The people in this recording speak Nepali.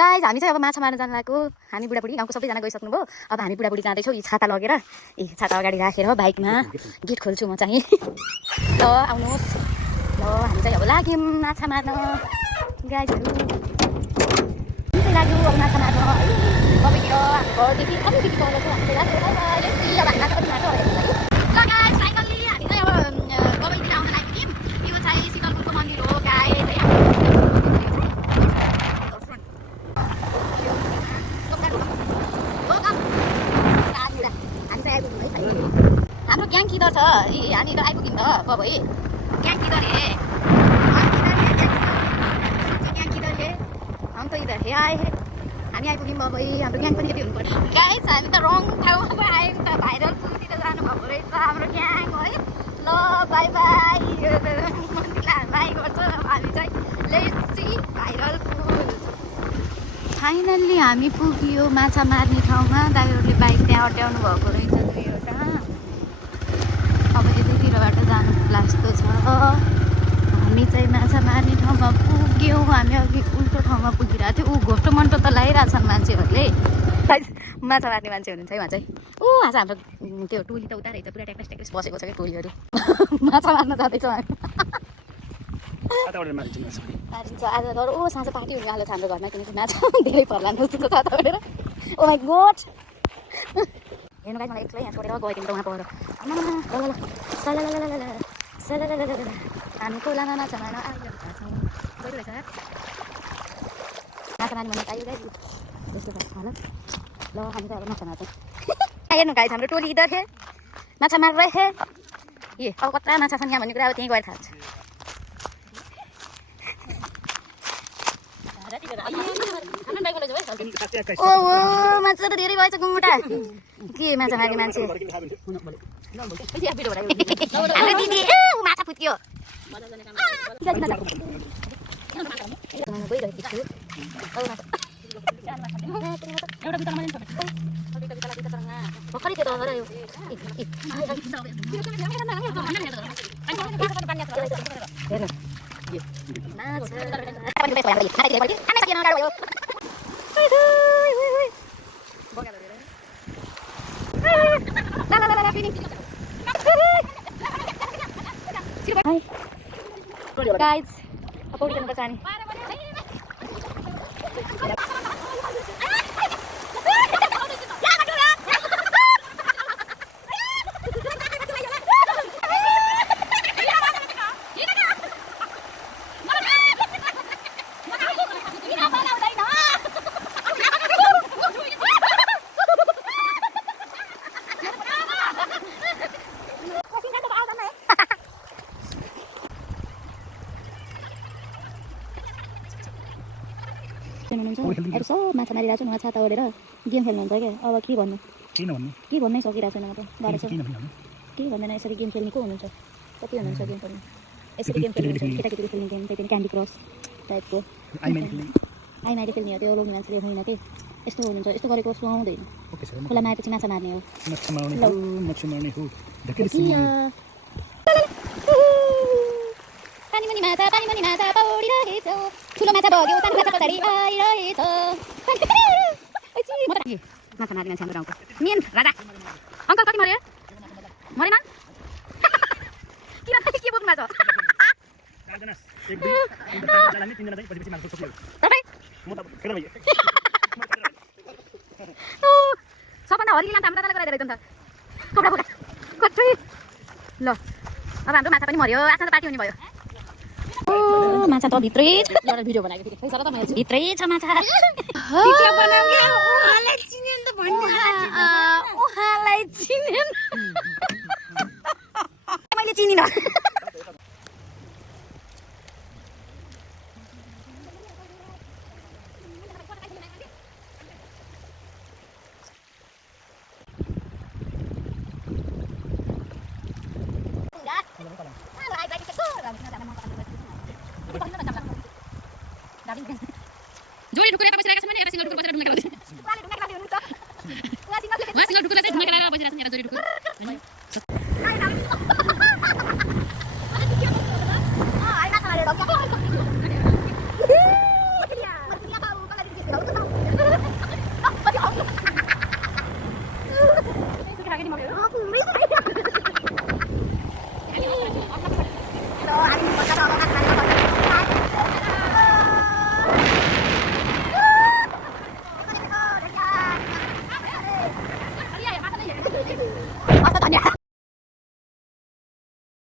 गाइज हामी चाहिँ अब माछा मार्न जान लागेको हामी बुढाबुढी गाउँको सबैजना गइसक्नुभयो अब हामी बुढाबुढी जाँदैछौँ यी छाता लगेर छाता अगाडि राखेर बाइकमा गेट खोल्छु म चाहिँ ल आउनुहोस् ल हामी चाहिँ अब लाग्यौँ माछा मार्न गाइजहरू चाहिँ लाग्यो अब माछा मार्न तपाईँतिर हाम्रो घरदेखि अलिकति तल चाहिँ हामी चाहिँ लाग्यो अब हामी माछा कति मार्छ ल गाइज फाइनल्ली हामी चाहिँ अब गबैतिर आउन लाग्यौँ यो चाहिँ शीतलपुरको मन्दिर हो गाइज हाम्रो ग्याङ किधर छ हामी त आइपुग्यौँ त अब है ग्याङ किधर है ग्याङ किधर है हम त इधर है आए है हामी आइपुग्यौँ अब है हाम्रो ग्याङ पनि यति हुनुपर्छ गाइस हामी त रङ ठाउँमा आएको त भाइरल पुलतिर जानुभएको रहेछ हाम्रो ग्याङ है ल बाई बाई मन्दिरलाई बाई गर्छ हामी चाहिँ लेट्स सी भाइरल पुल फाइनल्ली हामी पुग्यो माछा मार्ने ठाउँमा दाइहरूले बाइक त्यहाँ अट्याउनु भएको रहेछ दुईवटा अब यतैतिरबाट जानु लास्तो छ हामी चाहिँ माछा मार्ने ठाउँमा पुग्यौँ हामी अघि उल्टो ठाउँमा पुगिरहेको थियो घोप्टो मन्टो त लगाइरहेछन् मान्छेहरूले माछा मार्ने मान्छे हुनुहुन्छ है उहाँ चाहिँ आज हाम्रो त्यो टोली त उता रहेछ पुरा ट्याक्स ट्याक्स बसेको छ क्या टोलीहरू माछा मार्न जाँदैछौँ हामी मारिन्छ आज तर साँझ पार्टी हुने हाल्छ हाम्रो घरमा किनकि माछा धेरै पर्ला जस्तो छ तपाईँहरू ओ माई गॉड हेर्नु गाइस मलाई एक्लै यहाँ छोडेर गइदिउँ त उहाँ पर हामी खोलामा माछा मार्न आइरहेछौँ गइरहेछ माछा मार्ने भने चाहियो गाइस यस्तो भएको छ होला ल हामी त अब माछा मार्छौँ हेर्नु गाइस हाम्रो टोली इधर है माछा मार रहे है ए अब कता माछा छन् यहाँ भन्ने कुरा अब त्यहीँ गएर थाहा छ ओहो माछा त धेरै भएछ गुम्बुटा के माछा मार्ने मान्छे माछा फुत्यो भर्खरै त्यो त हरायो guys apa udah tempat sana अब सब माछा मारिरहेको छु उहाँ छाता ओढेर गेम खेल्नुहुन्छ क्या अब के भन्नु के भन्नै सकिरहेको छैन म त गरेछ के भन्दैन यसरी गेम खेल्ने को हुनुहुन्छ कति हुनुहुन्छ गेम खेल्नु यसरी गेम खेल्नु केटाकेटीले खेल्ने गेम त्यही पनि क्यान्डी क्रस टाइपको आइमाइले खेल्ने हो त्यो लोग्ने मान्छेले होइन कि यस्तो हुनुहुन्छ यस्तो गरेको सुहाउँदैन खोलामा आएपछि माछा मार्ने हो पानी मनी माछा पौडिरहेछ ठुलो माछा भग्यो सानो माछा पछाडि आइरहेछ माछा मार्ने मान्छे हाम्रो गाउँको मेन राजा अङ्कल कति मऱ्यो मरेन किन के बोक्नु भएको सबभन्दा हरिला त हाम्रो दादाले गराइदिएर त कपडा बोका कति ल अब हाम्रो माछा पनि मऱ्यो आज त पार्टी हुने भयो माछा त भित्रै छ भिडियो बनाएको थिएँ सर त मैले भित्रै छ माछा उहाँलाई चिनेन मैले चिनिन जोडी ढुकुरेर बसिरहेका छन् भने एउटा सिंगल ढुकुर बसेर ढुङ्गा खेल्दै उहाँ सिंगल ढुकुरले चाहिँ ढुङ्गा खेलेर बसिरहेको छन् एउटा जोडी ढुकुर घुम्दै